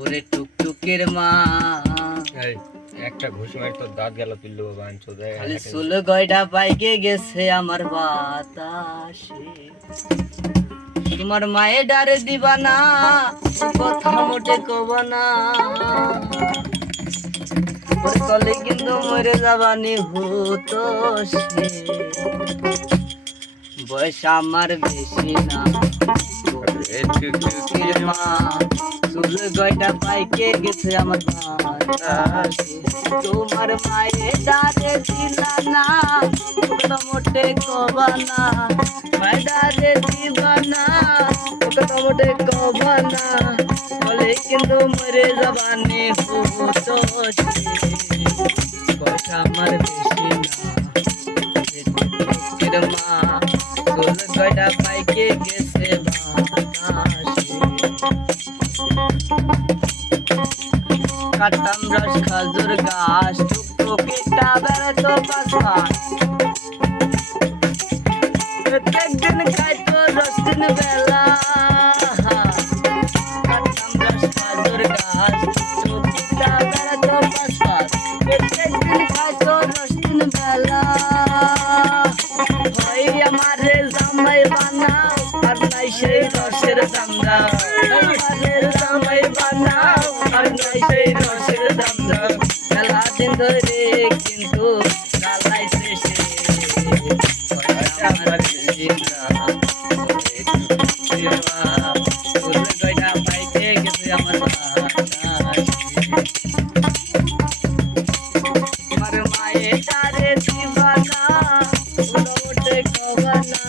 ওরে টুকটুকের মা এই একটা ঘুষ মারি তোর দাঁত গেল পিল্লু বাবা আনছো দেখ খালি চুল গয়টা পাইকে গেছে আমার বাতাসে তোমার মায়ে ডারে দিবা না কথা মোটে কব না ওরে কলে কিন্তু মরে যাবানি হতো সে বয়স আমার বেশি না ওরে টুকটুকের মা চুল গয়টা পাইকে গেছে আমার বাতাসে তোমার মায়ে ডারে দিলা না কথা মোটে কবা না মায়ে ডারে দিবা না কথা মোটে কবা না বলে কিন্তু মরে যাবানি হতো বয়স আমার বেশি না টুকটুকের মা চুল গয়টা পাইকে গেছে বাতাসে কাটতাম রস খাজুর গাছ টুকটুকিটা বেড়াতো পাশাপাশ প্রত্যেক দিন খাইতো 10 দিন বেলা কাটতাম রস খাজুর গাছ টুকটুকিটা বেড়াতো পাশাপাশ প্রত্যেক দিন খাইতো 10 দিন বেলা ভাই আমার জামাই বানাও আর নাই সেই রসের দামদা আমাদের জামাই বানাও আর নাই সেই রসের দামদা মেলা দিন ধরে কিন্তু গালাইছে সে আমার জিন্দা ফুল গয়টা পাইতে গেছে আমার আমার মায়ে তারে দিবানা উঠে কবানা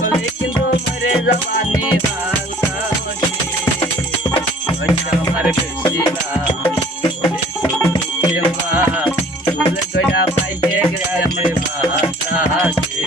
বলে কিন্তু মরে যাবানি আমার বেশি না ফুল গয়টা পাইতে গেছে আমার বাতাসে